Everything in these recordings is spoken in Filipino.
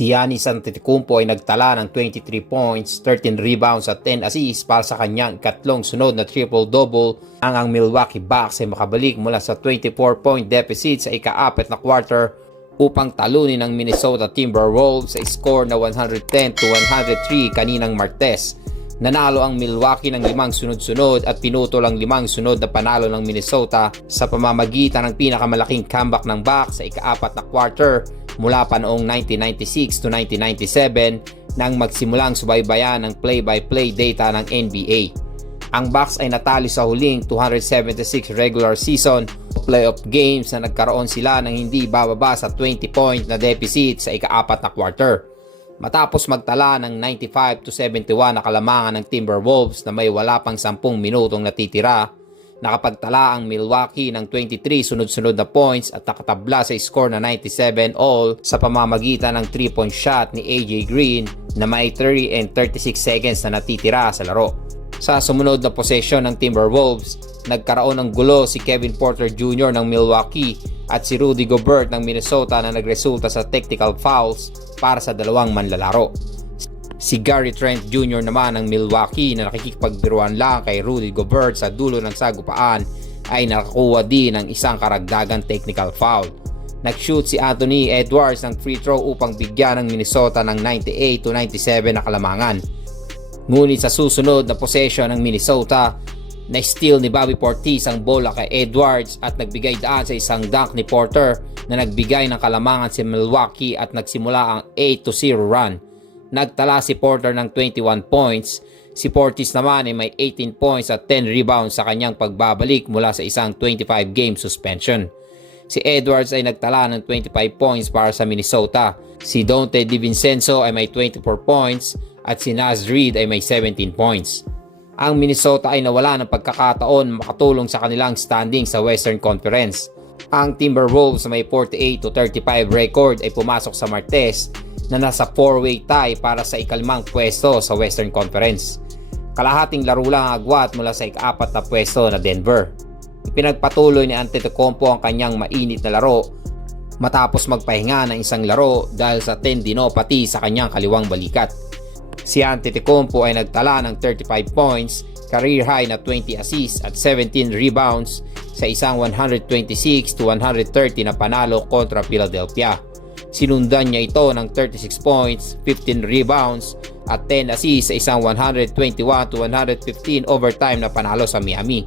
Si Giannis Antetokounmpo ay nagtala ng 23 points, 13 rebounds at 10 assists para sa kanyang ikatlong sunod na triple-double ang ang Milwaukee Bucks ay makabalik mula sa 24-point deficit sa ika-apat na quarter upang talunin ang Minnesota Timberwolves sa score na 110 to 103 kaninang Martes. Nanalo ang Milwaukee ng limang sunod-sunod at pinutol ang limang sunod na panalo ng Minnesota sa pamamagitan ng pinakamalaking comeback ng Bucks sa ikaapat na quarter mula pa noong 1996 to 1997 nang magsimulang subaybayan ng play-by-play data ng NBA. Ang Bucks ay natalo sa huling 276 regular season playoff games na nagkaroon sila ng hindi bababa sa 20 point na deficit sa ikaapat na quarter. Matapos magtala ng 95 to 71 na kalamangan ng Timberwolves na may wala pang 10 minutong natitira, nakapagtala ang Milwaukee ng 23 sunod-sunod na points at nakatabla sa score na 97 all sa pamamagitan ng 3-point shot ni AJ Green na may 30 and 36 seconds na natitira sa laro. Sa sumunod na possession ng Timberwolves, nagkaroon ng gulo si Kevin Porter Jr. ng Milwaukee at si Rudy Gobert ng Minnesota na nagresulta sa technical fouls para sa dalawang manlalaro. Si Gary Trent Jr. naman ng Milwaukee na nakikipagbiruan lang kay Rudy Gobert sa dulo ng sagupaan ay nakakuha din ng isang karagdagang technical foul. Nag-shoot si Anthony Edwards ng free throw upang bigyan ng Minnesota ng 98 to 97 na kalamangan. Ngunit sa susunod na possession ng Minnesota, na-steal ni Bobby Portis ang bola kay Edwards at nagbigay daan sa isang dunk ni Porter na nagbigay ng kalamangan si Milwaukee at nagsimula ang 8-0 run. Nagtala si Porter ng 21 points. Si Portis naman ay may 18 points at 10 rebounds sa kanyang pagbabalik mula sa isang 25-game suspension. Si Edwards ay nagtala ng 25 points para sa Minnesota. Si Dante DiVincenzo ay may 24 points at si Naz Reid ay may 17 points. Ang Minnesota ay nawala ng pagkakataon makatulong sa kanilang standing sa Western Conference. Ang Timberwolves na may 48 to 35 record ay pumasok sa Martes na nasa 4-way tie para sa ikalimang pwesto sa Western Conference. Kalahating laro lang ang agwat mula sa ikaapat na pwesto na Denver. Ipinagpatuloy ni Antetokounmpo ang kanyang mainit na laro matapos magpahinga ng isang laro dahil sa tendinopathy sa kanyang kaliwang balikat. Si Antetokounmpo ay nagtala ng 35 points, career high na 20 assists at 17 rebounds sa isang 126 to 130 na panalo kontra Philadelphia. Sinundan niya ito ng 36 points, 15 rebounds at 10 assists sa isang 121 to 115 overtime na panalo sa Miami.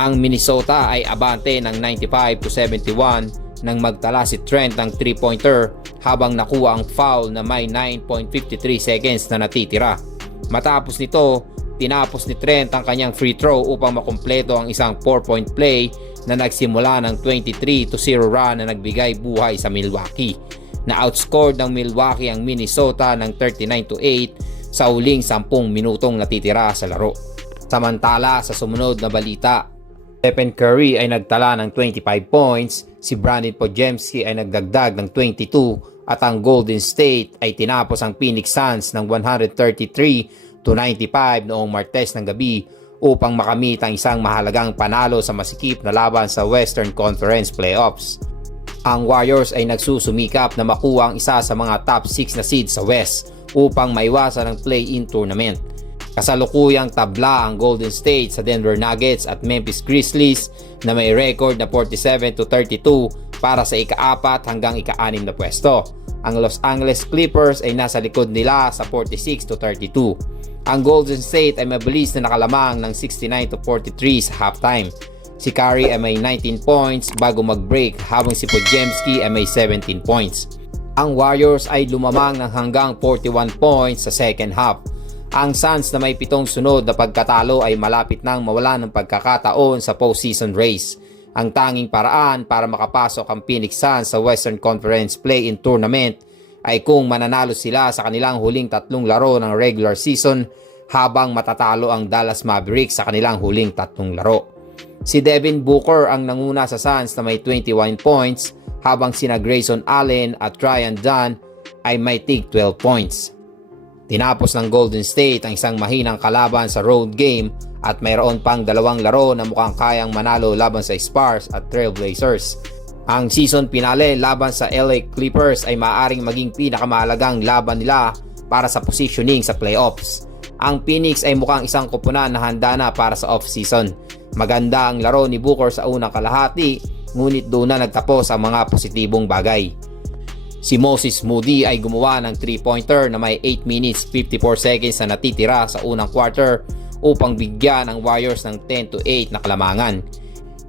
Ang Minnesota ay abante ng 95 to 71 nang magtala si Trent ng 3-pointer habang nakuha ang foul na may 9.53 seconds na natitira. Matapos nito, tinapos ni Trent ang kanyang free throw upang makumpleto ang isang 4-point play na nagsimula ng 23 to 0 run na nagbigay buhay sa Milwaukee. Na-outscored ng Milwaukee ang Minnesota ng 39 to 8 sa huling 10 minutong natitira sa laro. Samantala sa sumunod na balita, Stephen Curry ay nagtala ng 25 points, si Brandon Podjemski ay nagdagdag ng 22 at ang Golden State ay tinapos ang Phoenix Suns ng 133 to 95 noong Martes ng gabi upang makamit ang isang mahalagang panalo sa masikip na laban sa Western Conference Playoffs. Ang Warriors ay nagsusumikap na makuha ang isa sa mga top 6 na seeds sa West upang maiwasan ang play-in tournament. Kasalukuyang tabla ang Golden State sa Denver Nuggets at Memphis Grizzlies na may record na 47 to 32 para sa ika-apat hanggang ika-anim na pwesto. Ang Los Angeles Clippers ay nasa likod nila sa 46 to 32. Ang Golden State ay mabilis na nakalamang ng 69 to 43 sa halftime. Si Curry ay may 19 points bago mag-break habang si Podziemski ay may 17 points. Ang Warriors ay lumamang ng hanggang 41 points sa second half. Ang Suns na may pitong sunod na pagkatalo ay malapit nang mawala ng pagkakataon sa postseason race. Ang tanging paraan para makapasok ang Phoenix Suns sa Western Conference Play-in Tournament ay kung mananalo sila sa kanilang huling tatlong laro ng regular season habang matatalo ang Dallas Mavericks sa kanilang huling tatlong laro. Si Devin Booker ang nanguna sa Suns na may 21 points habang sina Grayson Allen at Ryan Dunn ay may tig 12 points. Tinapos ng Golden State ang isang mahinang kalaban sa road game at mayroon pang dalawang laro na mukhang kayang manalo laban sa Spurs at Trailblazers. Ang season finale laban sa LA Clippers ay maaring maging pinakamahalagang laban nila para sa positioning sa playoffs. Ang Phoenix ay mukhang isang kupunan na handa na para sa off-season. Maganda ang laro ni Booker sa unang kalahati, ngunit doon na nagtapos ang mga positibong bagay. Si Moses Moody ay gumawa ng 3-pointer na may 8 minutes 54 seconds na natitira sa unang quarter upang bigyan ang Warriors ng 10 to 8 na kalamangan.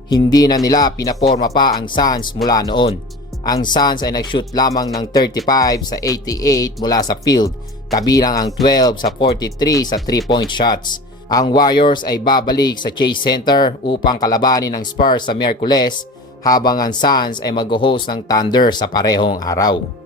Hindi na nila pinaporma pa ang Suns mula noon. Ang Suns ay nag-shoot lamang ng 35 sa 88 mula sa field, kabilang ang 12 sa 43 sa 3-point shots. Ang Warriors ay babalik sa Chase Center upang kalabanin ang Spurs sa Miyerkules habang ang Suns ay mag-host ng Thunder sa parehong araw.